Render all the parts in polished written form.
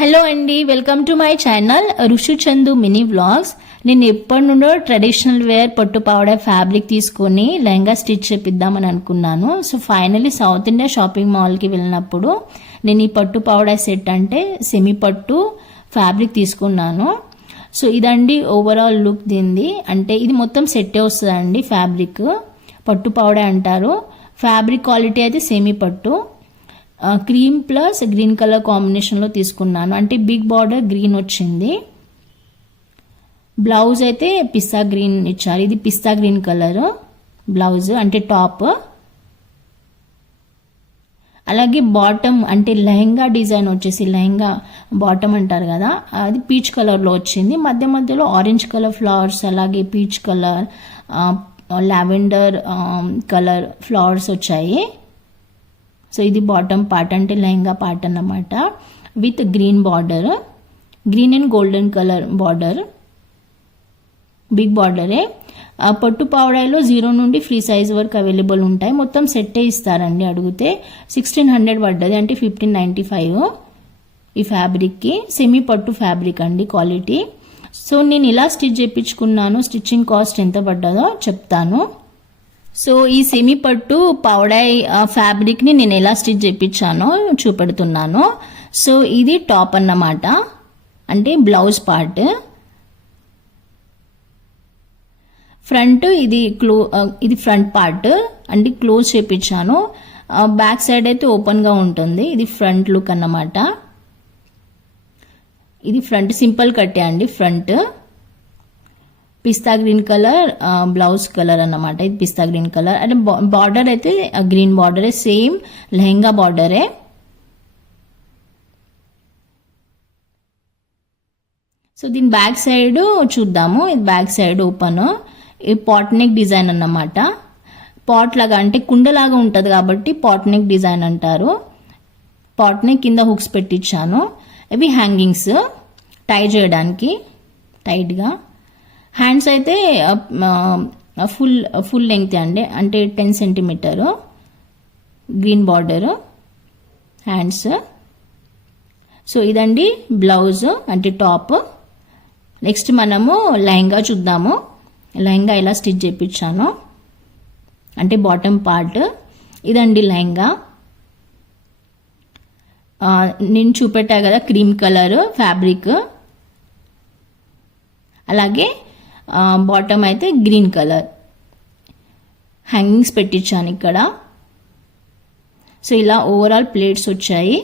Hello అండి, welcome to my channel Rishi Chandu mini vlogs. నేను ఎప్పటి నుండో ట్రెడిషనల్ వేర్ పట్టు పావడ ఫ్యాబ్రిక్ తీసుకొని లెహంగా స్టిచ్ చేపిద్దామని అనుకున్నాను. So finally south India shopping మాల్కి వెళ్ళినప్పుడు నేను ఈ పట్టు పావడ సెట్ అంటే సెమీ పట్టు ఫ్యాబ్రిక్ తీసుకున్నాను. సో ఇదండి ఓవరాల్ లుక్ దీనిది. అంటే ఇది మొత్తం సెట్టే వస్తుందండి. ఫ్యాబ్రిక్ పట్టు పావడ అంటారు. ఫ్యాబ్రిక్ క్వాలిటీ అయితే సెమీ పట్టు. క్రీమ్ ప్లస్ గ్రీన్ కలర్ కాంబినేషన్లో తీసుకున్నాను. అంటే బిగ్ బార్డర్ గ్రీన్ వచ్చింది. బ్లౌజ్ అయితే పిస్తా గ్రీన్ ఇచ్చారు. ఇది పిస్తా గ్రీన్ కలర్ బ్లౌజ్ అంటే టాప్. అలాగే బాటమ్ అంటే లెహంగా డిజైన్ వచ్చేసి లెహంగా బాటమ్ అంటారు కదా, అది పీచ్ కలర్లో వచ్చింది. మధ్య మధ్యలో ఆరెంజ్ కలర్ ఫ్లవర్స్, అలాగే peach colour, lavender colour flowers వచ్చాయి. సో ఇది బాటమ్ పార్ట్ అంటే లెహంగా పార్ట్ అన్నమాట. With green border, green and golden colour border, big బార్డరే. పట్టు పావడాలో 0 నుండి ఫ్రీ సైజ్ వరకు అవైలబుల్ ఉంటాయి. మొత్తం సెట్టే ఇస్తారండి. అడిగితే 1600 పడ్డది, అంటే 1595 ఈ ఫ్యాబ్రిక్కి. సెమీ పట్టు ఫ్యాబ్రిక్ అండి క్వాలిటీ. సో నేను ఇలా స్టిచ్ చేయించుకున్నాను. స్టిచ్చింగ్ కాస్ట్ ఎంత పడ్డదో చెప్తాను. సో ఈ సెమీ పట్టు పావడాయ్ ఫ్యాబ్రిక్ని నేను ఎలా స్టిచ్ చేయించానో చూపెడుతున్నాను. సో ఇది టాప్ అన్నమాట, అంటే బ్లౌజ్ పార్ట్. ఫ్రంట్ ఇది ఫ్రంట్ పార్ట్ అంటే క్లోజ్ చేయించాను. బ్యాక్ సైడ్ అయితే ఓపెన్గా ఉంటుంది. ఇది ఫ్రంట్ లుక్ అన్నమాట. ఇది ఫ్రంట్ సింపుల్ కట్టే అండి. ఫ్రంట్ పిస్తా గ్రీన్ కలర్ బ్లౌజ్ కలర్ అన్నమాట. ఇది పిస్తా గ్రీన్ కలర్. అంటే బార్డర్ అయితే గ్రీన్ బార్డరే, సేమ్ లెహంగా బార్డరే. సో దీని బ్యాక్ సైడ్ చూద్దాము. ఇది బ్యాక్ సైడ్ ఓపెన్. ఈ పాట్ నెక్ డిజైన్ అన్నమాట. పాట్ లాగా అంటే కుండలాగా ఉంటుంది కాబట్టి పాట్ నెక్ డిజైన్ అంటారు. పాట్ నెక్ కింద హుక్స్ పెట్టించాను. ఇవి హ్యాంగింగ్స్ టై చేయడానికి టైట్గా. హ్యాండ్స్ అయితే ఫుల్ లెంగ్త్ అండి, అంటే 10 centimetre green border hands. So ఇదండి బ్లౌజ్ అంటే టాప్. నెక్స్ట్ మనము లెహంగా చూద్దాము. లెహంగా ఎలా స్టిచ్ చేయించాను అంటే బాటమ్ పార్ట్. ఇదండి లెహంగా. నేను చూపెట్టా కదా క్రీమ్ కలర్ ఫ్యాబ్రిక్, అలాగే బాటమ్ అయితే గ్రీన్ కలర్. హ్యాంగింగ్స్ పెట్టించాను ఇక్కడ. సో ఇలా ఓవరాల్ ప్లేట్స్ వచ్చాయి.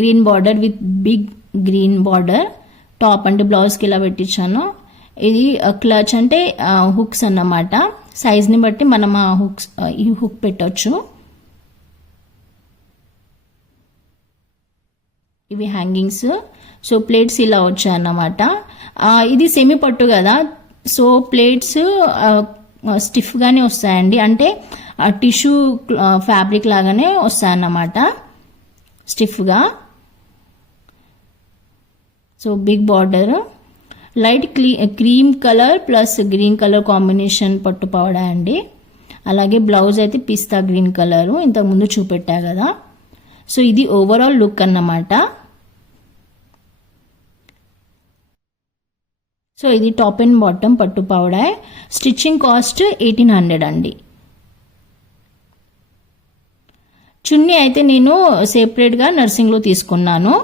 Green border with big green border. Top అంటే బ్లౌజ్కి ఇలా పెట్టించాను. ఇది క్లచ్ అంటే హుక్స్ అన్నమాట. సైజ్ని బట్టి మనం ఈ హుక్ పెట్టవచ్చు. ఇవి హ్యాంగింగ్స్. సో ప్లేట్స్ ఇలా వచ్చాయి అన్నమాట. ఇది సెమీ పట్టు కదా, సో ప్లేట్స్ స్టిఫ్గానే వస్తాయండి. అంటే టిష్యూ ఫ్యాబ్రిక్ లాగానే వస్తాయన్నమాట, స్టిఫ్గా. So big border, light cream colour plus green colour combination పట్టు పావడా అండి. అలాగే బ్లౌజ్ అయితే పిస్తా గ్రీన్ కలరు, ఇంతకుముందు చూపెట్టా కదా. సో ఇది ఓవరాల్ లుక్ అన్నమాట. సో ఇది టాప్ అండ్ బాటమ్ పట్టు పావడా. స్టిచ్చింగ్ కాస్ట్ 1800 అండి. చున్నీ అయితే నేను సెపరేట్గా నర్సింగ్లో తీసుకున్నాను.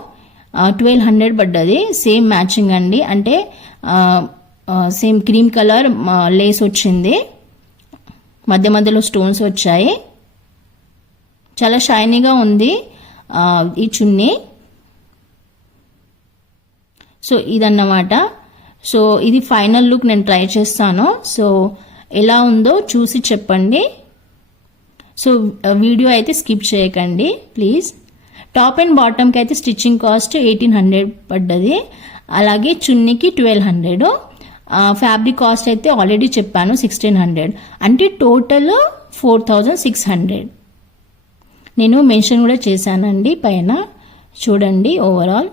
1200 పడ్డది. సేమ్ మ్యాచింగ్ అండి, అంటే సేమ్ క్రీమ్ కలర్ లేస్ వచ్చింది. మధ్య మధ్యలో స్టోన్స్ వచ్చాయి. చాలా షైనీగా ఉంది ఈ చున్నీ. సో ఇదన్నమాట. సో ఇది ఫైనల్ లుక్. నేను ట్రై చేస్తాను. సో ఎలా ఉందో చూసి చెప్పండి. సో వీడియో అయితే స్కిప్ చేయకండి ప్లీజ్. టాప్ అండ్ బాటమ్కి అయితే స్టిచ్చింగ్ కాస్ట్ 1800 పడ్డది. అలాగే చున్నీకి 1200. ఫ్యాబ్రిక్ కాస్ట్ అయితే ఆల్రెడీ చెప్పాను 1600, అంటే టోటల్ 4600. నేను మెన్షన్ కూడా చేశానండి పైన, చూడండి ఓవరాల్.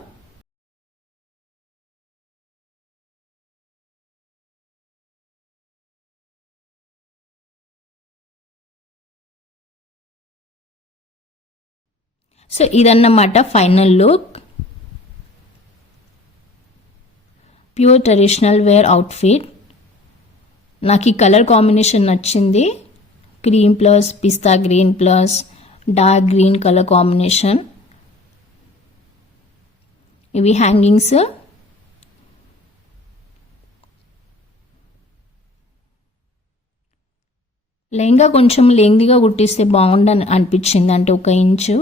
సో ఇదన్నమాట final look. Pure traditional wear outfit. నాకు ఈ కలర్ కాంబినేషన్ నచ్చింది. Cream plus pista green plus dark green colour combination. ఇవి హ్యాంగింగ్స్. లెహంగా కొంచెం లెంగ్తీగా కుట్టిస్తే బాగుండని అనిపించింది, అంటే 1 ఇంచు.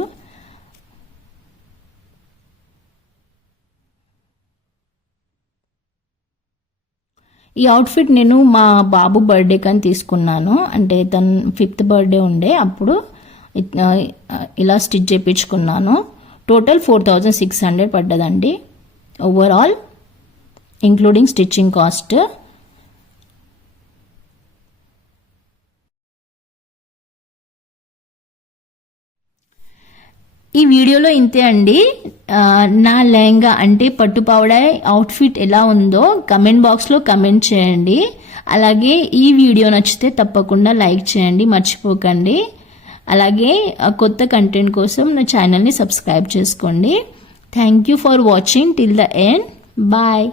ఈ అవుట్ఫిట్ నేను మా బాబు బర్త్డే కని తీసుకున్నాను, అంటే తను 5th బర్త్డే ఉండే అప్పుడు ఇలా స్టిచ్ చేయించుకున్నాను. టోటల్ 4600 పడ్డదండి ఓవరాల్, ఇంక్లూడింగ్ స్టిచ్చింగ్ కాస్ట్. ఈ వీడియోలో ఇంతే అండి. నా లెహంగా అంటే పట్టుపావడా అవుట్ఫిట్ ఎలా ఉందో కమెంట్ బాక్స్లో కమెంట్ చేయండి. అలాగే ఈ వీడియో నచ్చితే తప్పకుండా లైక్ చేయండి, మర్చిపోకండి. అలాగే కొత్త కంటెంట్ కోసం నా ఛానల్ని సబ్స్క్రైబ్ చేసుకోండి. Thank you for watching till the end. Bye.